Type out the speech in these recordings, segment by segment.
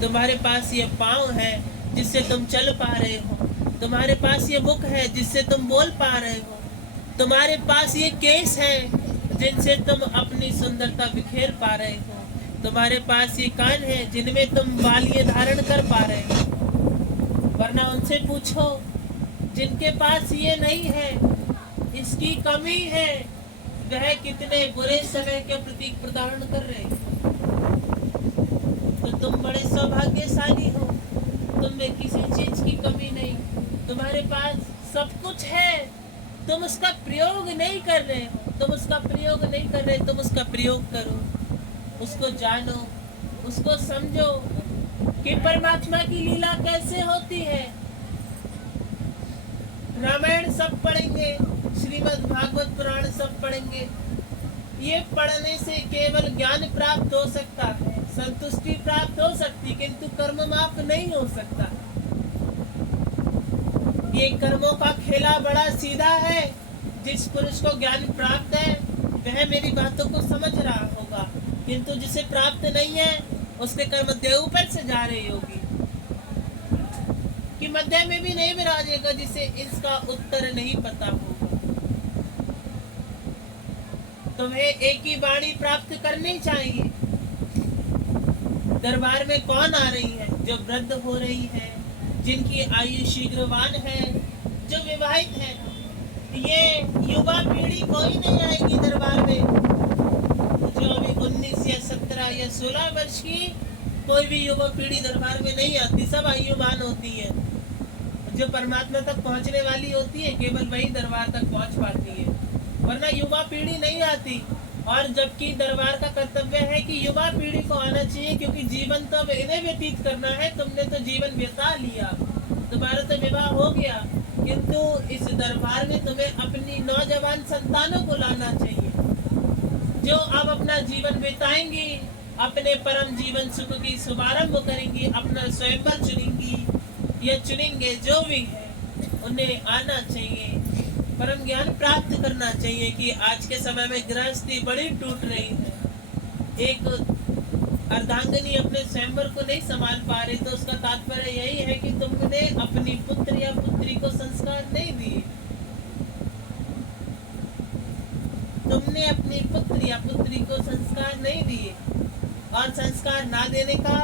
तुम्हारे पास ये पाँव है जिससे तुम चल पा रहे हो, तुम्हारे पास ये मुख है जिससे तुम बोल पा रहे हो, तुम्हारे पास ये केस है जिनसे तुम अपनी सुंदरता बिखेर पा रहे हो, तुम्हारे पास ये कान है जिनमें तुम बालियां धारण कर पा रहे हो। वरना उनसे पूछो जिनके पास ये नहीं है, इसकी कमी है, वह कितने बुरे समय के प्रतीक प्रदान कर रहे हैं। तो तुम बड़े सौभाग्यशाली हो, तुम में किसी चीज की कमी नहीं, तुम्हारे पास सब कुछ है, तुम उसका प्रयोग नहीं कर रहे हो, तुम उसका प्रयोग नहीं कर रहे, तुम उसका प्रयोग करो, उसको जानो, उसको समझो कि परमात्मा की लीला कैसे होती है। रामायण सब पढ़ेंगे, श्रीमद् भागवत पुराण सब पढ़ेंगे। ये पढ़ने से केवल ज्ञान प्राप्त हो सकता है, संतुष्टि प्राप्त हो सकती, किंतु कर्म माफ नहीं हो सकता। ये कर्मों का खेला बड़ा सीधा है। जिस पुरुष को ज्ञान प्राप्त है वह मेरी बातों को समझ रहा होगा, किंतु जिसे प्राप्त नहीं है उसके कर्म देव ऊपर से जा रही होगी कि मध्य में भी नहीं विराजेगा जिसे इसका उत्तर नहीं पता होगा। तुम्हें एक ही वाणी प्राप्त करनी चाहिए। दरबार में कौन आ रही है? जो वृद्ध हो रही है, जिनकी आयु शीघ्रवान है, जो विवाहित है। ये युवा पीढ़ी कोई नहीं आएगी दरबार में। जो अभी 19 या 17 या 16 वर्ष की, कोई भी युवा पीढ़ी दरबार में नहीं आती, सब आयुवान होती है। जो परमात्मा तक पहुंचने वाली होती है केवल वही दरबार तक पहुंच पाती है, वरना युवा पीढ़ी नहीं आती। और जबकि दरबार का कर्तव्य है कि युवा पीढ़ी को आना चाहिए, क्योंकि जीवन तो अब इन्हें व्यतीत करना है। तुमने तो जीवन बिता लिया, तुम्हारा तो विवाह हो गया, किंतु इस दरबार में तुम्हें अपनी नौजवान संतानों को लाना चाहिए, जो अब अपना जीवन बिताएंगी, अपने परम जीवन सुख की शुभारंभ करेंगी, अपना स्वयंवर चुनेंगी या चुनेंगे, जो भी है उन्हें आना चाहिए, परम ज्ञान प्राप्त करना चाहिए। कि आज के समय में गृहस्थी बड़ी टूट रही है। एक अर्धांगिनी अपने स्वयंवर को नहीं संभाल पा रही, तो उसका तात्पर्य यही है कि तुमने अपनी पुत्र या पुत्री को संस्कार नहीं दिए। तुमने अपनी पुत्र या पुत्री को संस्कार नहीं दिए, और संस्कार ना देने का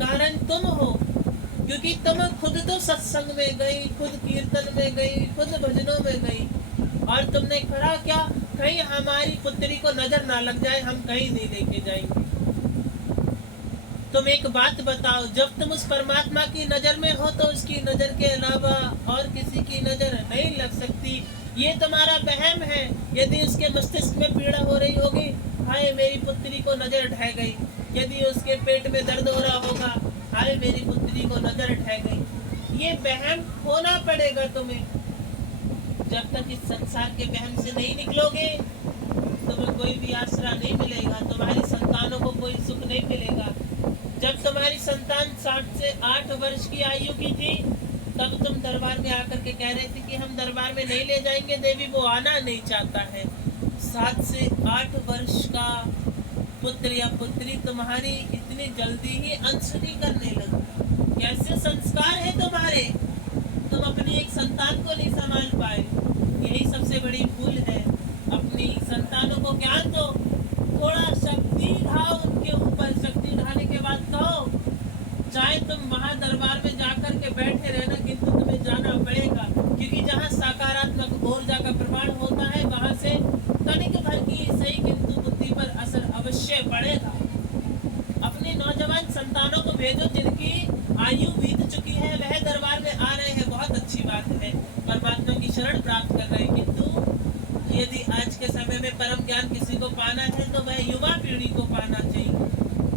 कारण तुम हो, क्योंकि तुम खुद तो सत्संग में गई, खुद कीर्तन में गई, खुद भजनों में गई, और तुमने कहा क्या कहीं हमारी पुत्री को नजर ना लग जाए, हम कहीं नहीं लेके जाएंगे। तुम एक बात बताओ, जब तुम उस परमात्मा की नजर में हो तो उसकी नजर के अलावा और किसी की नजर नहीं लग सकती। ये तुम्हारा वहम है। यदि उसके मस्तिष्क में पीड़ा हो रही होगी, हाय मेरी पुत्री को नजर ढह गई, यदि उसके पेट में दर्द हो रहा होगा, हाय मेरी पुत्री को नजर ढह गई, ये वहम होना पड़ेगा तुम्हें। जब तक इस संसार के वहम से नहीं निकलोगे, तुम्हें कोई भी आसरा नहीं मिलेगा, तुम्हारी संतानों को कोई सुख नहीं मिलेगा। जब तुम्हारी संतान 7 से 8 वर्ष की आयु की थी, तब तुम दरबार में आकर के कह रहे थे कि हम दरबार में नहीं ले जाएंगे देवी, वो आना नहीं चाहता है। 7 से 8 वर्ष का पुत्र या पुत्री तुम्हारी इतनी जल्दी ही अनसुनी करने लगी। कैसे संस्कार है तुम्हारे? तुम अपनी एक संतान को नहीं संभाल पाए, यही सबसे बड़ी भूल है। अपनी संतानों को ज्ञान दो, थोड़ा शक्ति ढाओ उनके ऊपर। शक्ति ढाने के बाद कहो, चाहे तुम वहां दरबार में जाकर के बैठे रहना, किंतु तुम्हें जाना पड़ेगा, क्योंकि जहां सकारात्मक ऊर्जा का प्रमाण होता है, वहां से तनिक भर की सही किंतु बुद्धि पर असर अवश्य पड़ेगा। अपने नौजवान संतानों को भेजो, जिनकी आयु बीत चुकी है, वह दरबार में आ रहे हैं, बहुत अच्छी बात है, परमात्मा की शरण प्राप्त कर रहे हैं। किंतु यदि आज के समय में परम ज्ञान किसी को पाना है तो वह युवा पीढ़ी को पाना चाहिए,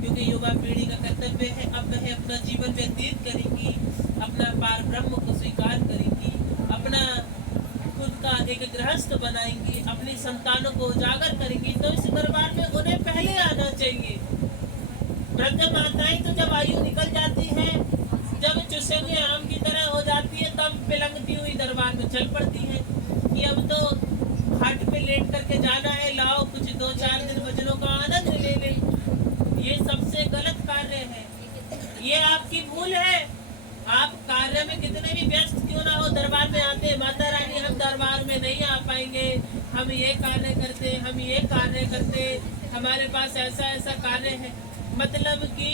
क्योंकि युवा पीढ़ी का कर्तव्य है अब वह अपना जीवन व्यतीत करेंगी, अपना पार ब्रह्म को स्वीकार करेंगी, अपना खुद का एक गृहस्थ बनाएंगी, अपनी संतानों को उजागर करेंगी। तो इस दरबार में उन्हें पहले आना चाहिए। वृद्ध माताएं तो जब आयु निकल जाती है, जब चुसे हुए आम की तरह हो जाती है, तब पिलंगती हुई दरबार में चल पड़ती है कि अब तो घाट पे लेट करके जाना है, लाओ कुछ 2-4 दिन भजनों का आनंद ले ले। ये सबसे गलत कार्य है। ये आपकी भूल है। आप कार्य में कितने भी व्यस्त क्यों ना हो, दरबार में आते हैं, माता रानी हम दरबार में नहीं आ पाएंगे, हम ये कार्य करते, हम ये कार्य करते, हमारे पास ऐसा ऐसा कार्य है। मतलब कि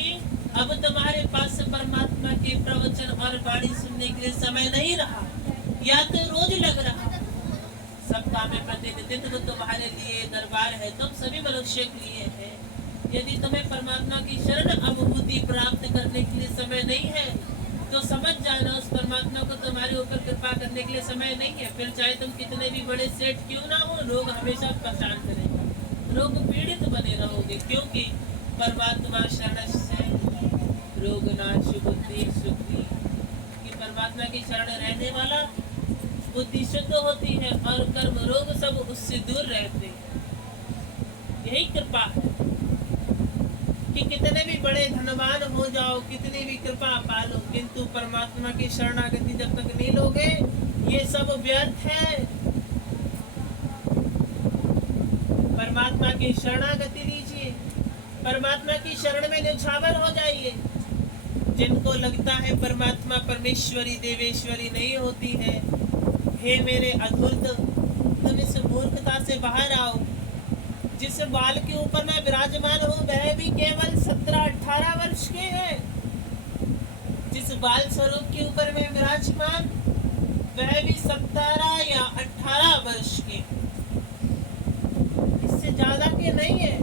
अब तुम्हारे पास परमात्मा के प्रवचन और वाणी सुनने के लिए समय नहीं रहा, या तो रोज लग रहा। सप्ताह में प्रतिदिन तो तुम्हारे लिए दरबार है, तुम सभी मनुष्य के लिए है। यदि तुम्हें परमात्मा की शरण अनुभूति प्राप्त करने के लिए समय नहीं है तो समझ जाना उस परमात्मा को तुम्हारे ऊपर कृपा करने के लिए समय नहीं है। फिर चाहे तुम कितने भी बड़े सेठ क्यों ना हो, रोग हमेशा परेशान करेगा, रोग पीड़ित बने रहोगे, क्योंकि परमात्मा शरण से रोग नाश बुद्धि शुद्धि। कि परमात्मा की शरण रहने वाला बुद्धि शुद्ध होती है और कर्म रोग सब उससे दूर रहते हैं। यही कृपा है कि कितने भी बड़े धनवान हो जाओ, कितनी भी कृपा पालो, किंतु परमात्मा की शरणागति जब तक नहीं लोगे ये सब व्यर्थ है। परमात्मा की शरणागति लीजिए, परमात्मा की शरण में न्यौछावर हो जाइए। जिनको लगता है परमात्मा परमेश्वरी देवेश्वरी नहीं होती है, हे मेरे अधूर्त, तुम इस मूर्खता से बाहर आओ। जिस बाल के ऊपर मैं विराजमान हूँ वह भी केवल 17-18 वर्ष के हैं। जिस बाल स्वरूप के ऊपर मैं विराजमान वह भी 17 या 18 वर्ष के, इससे ज्यादा के नहीं है।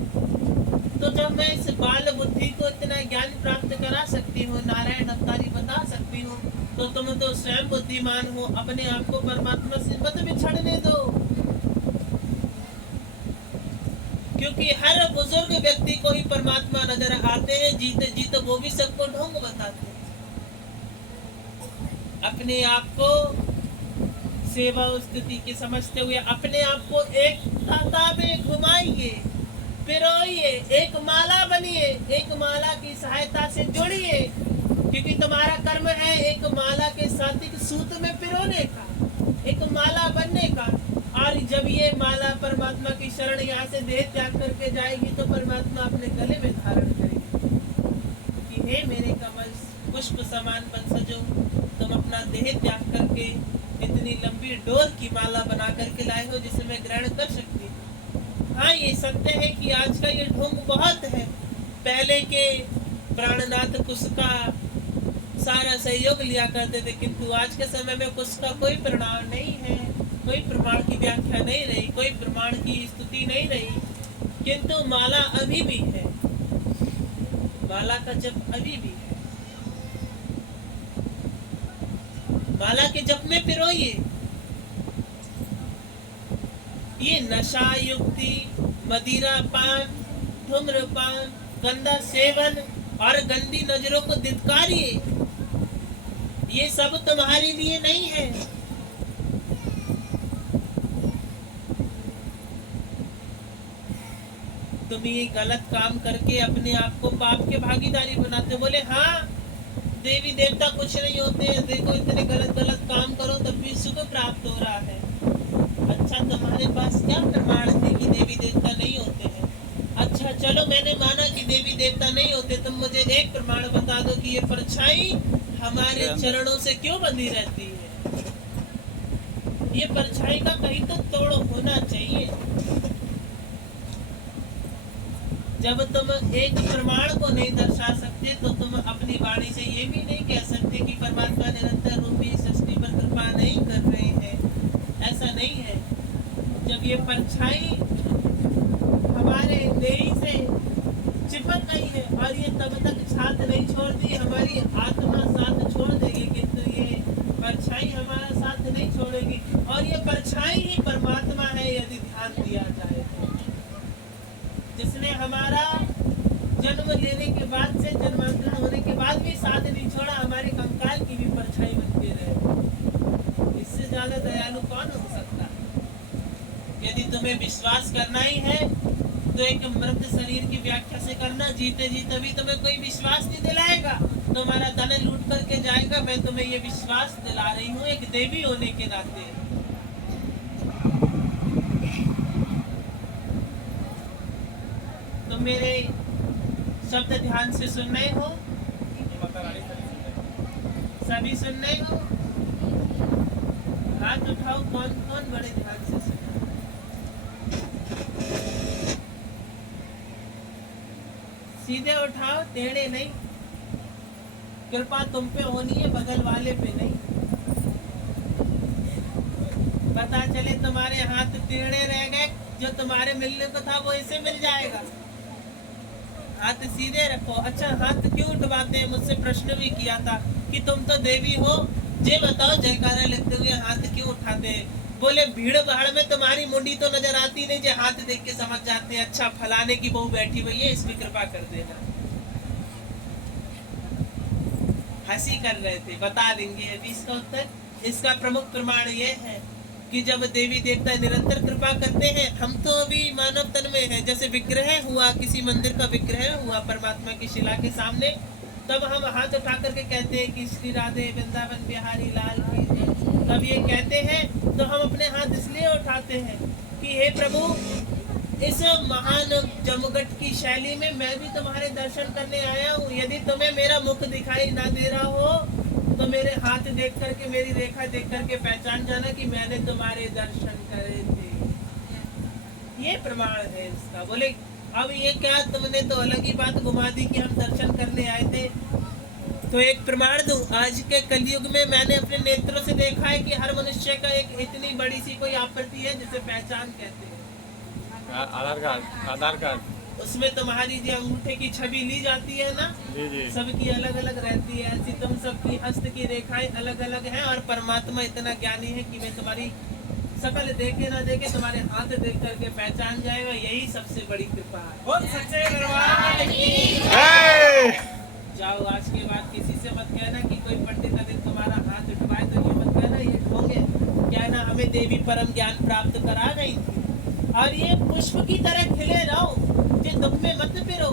तो जब मैं इस बाल बुद्धि को इतना ज्ञान प्राप्त करा सकती हूँ, नारायण अवतारी बता सकती हूँ, तो तुम तो स्वयं बुद्धिमान हो, अपने आप को परमात्मा से मत बिछड़ने दो। क्योंकि हर बुजुर्ग व्यक्ति को ही परमात्मा नजर आते हैं, जीते जीते वो भी सबको ढोंग बताते हैं। अपने आप को सेवा स्थिति की समझते हुए अपने आप को एक ताता में घुमाइए, पिरोइए, एक माला बनिए, एक माला की सहायता से जुड़िए, क्योंकि तुम्हारा कर्म है एक माला के सात्विक सूत में पिरोने का, एक माला बनने का। और जब ये माला परमात्मा की शरण यहाँ से देह त्याग करके जाएगी तो परमात्मा अपने गले में धारण करेगी कि हे मेरे कमल पुष्प समान वंशजों, तुम अपना देह त्याग करके इतनी लंबी डोर की माला बना करके लाए हो जिसे मैं ग्रहण कर सकती हूँ। हाँ, ये सत्य है कि आज का ये ढोंग बहुत है। पहले के प्राणनाथ कुश का सारा सहयोग लिया करते थे, किंतु आज के समय में कुश का कोई प्रमाण नहीं है, कोई प्रमाण की व्याख्या नहीं रही, कोई प्रमाण की स्तुति नहीं रही, किंतु माला अभी भी है, माला का जप अभी भी है। माला के जप में पिरोइए। ये नशा युक्ति, मदिरा पान, धूम्रपान, गंदा सेवन और गंदी नजरों को धिक्कारिए, ये सब तुम्हारे लिए नहीं है। तुम ये गलत काम करके अपने आप को पाप के भागीदारी बनाते। बोले हाँ, देवी देवता कुछ नहीं होते हैं, देखो इतने गलत गलत काम करो तब भी सुख प्राप्त हो रहा है। अच्छा, तुम्हारे पास क्या प्रमाण है कि देवी देवता नहीं होते हैं? अच्छा चलो, मैंने माना कि देवी देवता नहीं होते, तुम मुझे एक प्रमाण बता दो कि ये परछाई हमारे चरणों से क्यों बंधी रहती है। ये परछाई का कहीं तो तोड़ होना चाहिए। जब तुम एक प्रमाण को नहीं दर्शा सकते तो तुम अपनी वाणी से ये भी नहीं कह सकते कि परमात्मा निरंतर रूपी सृष्टि पर कृपा नहीं कर रहे हैं। ऐसा नहीं है। जब ये परछाई हमारे देह से चिपक गई है और ये तब तक साथ नहीं छोड़ती, हमारी आत्मा साथ छोड़ देगी, किंतु ये परछाई हमारा साथ नहीं छोड़ेगी। और ये परछाई ही परमात्मा है यदि ध्यान दिया जाए, जिसने हमारा जन्म लेने के बाद से जन्मांतरण होने के बाद भी साथ नहीं छोड़ा, हमारे कंकाल की भी परछाई बनती रहे। इससे ज्यादा दयालु कौन हो सकता है? यदि तुम्हें विश्वास करना ही है तो एक मृत शरीर की व्याख्या से करना। जीते जी तभी तुम्हें कोई विश्वास नहीं दिलाएगा, तुम्हारा धन लूट करके जाएगा। मैं तुम्हें ये विश्वास दिला रही हूँ एक देवी होने के नाते। तुम मेरे शब्द ध्यान से सुन रहे हो? सभी सुन रहे हो? हाथ उठाओ, कौन कौन बड़े ध्यान से सुन रहे हो? सीधे उठाओ, टेढ़े नहीं। कृपा तुम पे होनी है, बगल वाले पे नहीं। पता चले तुम्हारे हाथ टेढ़े रह गए, जो तुम्हारे मिलने को था वो इसे मिल जाएगा। हाथ सीधे रखो। अच्छा, हाथ क्यों उठवाते हैं? मुझसे प्रश्न भी किया था कि तुम तो देवी हो, जे बताओ जयकारा लेते हुए हाथ क्यों उठाते हैं? बोले भीड़ भाड़ में तुम्हारी मुंडी तो नजर आती नहीं, जो हाथ देख के समझ जाते हैं अच्छा फलाने की बहू बैठी हुई है, इसकी कृपा कर देना। हंसी कर रहे थे, बता देंगे अभी इसका उत्तर। इसका प्रमुख प्रमाण ये है कि जब देवी देवता निरंतर कृपा करते हैं, हम तो अभी मानव तन में है, जैसे विग्रह हुआ, किसी मंदिर का विग्रह हुआ परमात्मा की शिला के सामने, तब हम हाथ उठा करके कहते हैं कि श्री राधे वृंदावन बिहारी लाल की जय। तब ये कहते हैं तो हम अपने हाथ इसलिए उठाते हैं कि हे प्रभु, इस महान जमघट की शैली में मैं भी तुम्हारे दर्शन करने आया हूँ। यदि तुम्हें मेरा मुख दिखाई ना दे रहा हो तो मेरे हाथ देख करके, मेरी रेखा देख करके पहचान जाना कि मैंने तुम्हारे दर्शन करे थे। ये प्रमाण है इसका। बोले अब ये क्या, तुमने तो अलग ही बात घुमा दी कि हम दर्शन करने आए थे। तो एक प्रमाण दूं, आज के कलयुग में मैंने अपने नेत्रों से देखा है कि हर मनुष्य का एक इतनी बड़ी सी कोई आकृति है जिसे पहचान कहते हैं। आधार कार्ड उसमें तुम्हारी जो अंगूठे की छवि ली जाती है ना, जी। सबकी अलग अलग रहती है। ऐसी तुम सबकी हस्त की रेखाएं अलग अलग हैं, और परमात्मा इतना ज्ञानी है कि मैं तुम्हारी शकल देखे ना देखे तुम्हारे हाथ देख करके पहचान जाएगा। यही सबसे बड़ी कृपा है। बोल सच्चे दरबार की। जाओ, आज के बाद किसी से मत कहना कि कोई पंडित अगर तुम्हारा हाथ उठवाए तो ये मत कहना ये ढोंगे, कहना हमें देवी परम ज्ञान प्राप्त करा गई थी। और ये पुष्प की तरह खिले रहो, कि दुख में मत फिरो।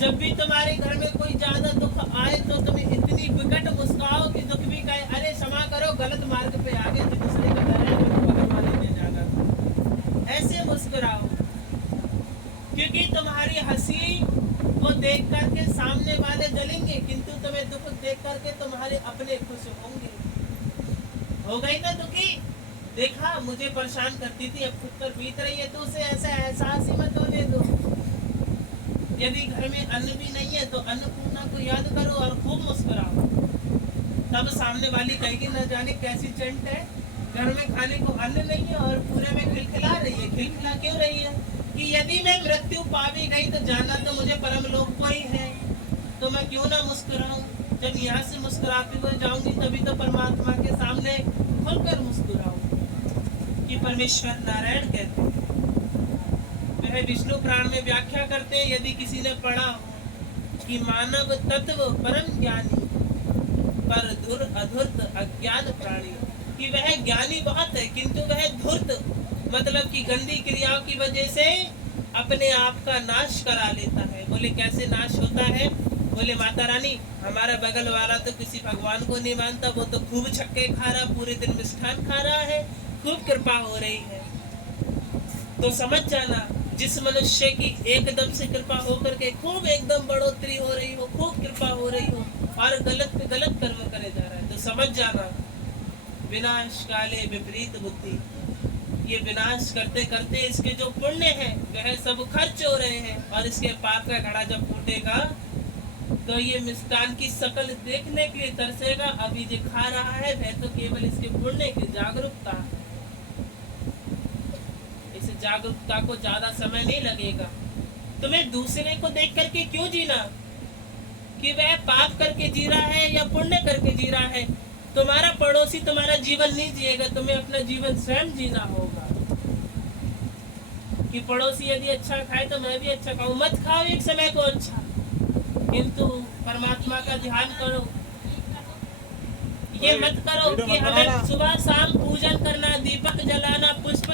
जब भी तुम्हारे घर में कोई ज्यादा दुख आए तो तुम्हें इतनी विकट मुस्काओ कि दुख भी कहे अरे क्षमा करो, गलत मार्ग पे आ गए थे, दूसरे का घर है बगल वाले में जाना था। ऐसे मुस्कुराओ, क्योंकि तुम्हारी हंसी को देख करके सामने वाले जलेंगे, किंतु तुम्हें दुख देख करके तुम्हारे अपने खुश होंगे। हो गई ना दुखी? देखा मुझे परेशान करती थी, अब खुद पर बीत रही है, तो उसे ऐसा एहसास ही मत होने दो। यदि घर में अन्न भी नहीं है तो अन्नपूर्णा को याद करो और खूब मुस्कुराओ। तब सामने वाली कहेगी न जाने कैसी चंट है, घर में खाने को अन्न नहीं है और पूरे में खिलखिला रही है। खिलखिला क्यों रही है? कि यदि मैं मृत्यु पा भी गई तो जाना तो मुझे परम लोक को ही है, तो मैं क्यों ना मुस्कुराऊं। जब यहाँ से मुस्कुराते हुए जाऊंगी तभी तो परमात्मा के सामने खुलकर मुस्कुराऊं। कि परमेश्वर नारायण कहते हैं, वह विष्णु पुराण में व्याख्या करते हैं, यदि किसी ने पढ़ा हो कि मानव तत्व परम ज्ञानी पर धुर अधूर्त अज्ञान प्राणी, कि वह ज्ञानी बहुत है किंतु वह धूर्त, मतलब कि गंदी क्रियाओं की वजह से अपने आप का नाश करा लेता है। बोले कैसे नाश होता है? बोले माता रानी, हमारा बगल वाला तो किसी भगवान को नहीं मानता, वो तो खूब छक्के खा रहा, पूरे दिन मिष्ठान खा रहा है, खूब कृपा हो रही है। तो समझ जाना, जिस मनुष्य की एकदम से कृपा होकर के खूब एकदम बढ़ोतरी हो रही हो, खूब कृपा हो रही हो, और गलत पे गलत कर्म करे जा रहा है, तो समझ जाना विनाश काले विपरीत बुद्धि। ये विनाश करते करते इसके जो पुण्य है वह सब खर्च हो रहे हैं, और इसके पाप का घड़ा जब फूटेगा तो ये मिष्टान की शकल देखने के लिए तरसेगा। अभी जो खा रहा है वह तो केवल इसके पुण्य की जागरूकता है। इस जागरूकता को ज्यादा समय नहीं लगेगा। तुम्हें दूसरे को देख करके क्यों जीना, कि वह पाप करके जी रहा है या पुण्य करके जी रहा है। तुम्हारा पड़ोसी तुम्हारा जीवन नहीं जिएगा, तुम्हें अपना जीवन स्वयं जीना होगा। कि पड़ोसी यदि अच्छा खाए तो मैं भी अच्छा खाऊं। मत खाओ एक समय को अच्छा, किंतु परमात्मा का ध्यान करो। ये मत करो कि हमें सुबह शाम पूजन करना, दीपक जलाना, पुष्प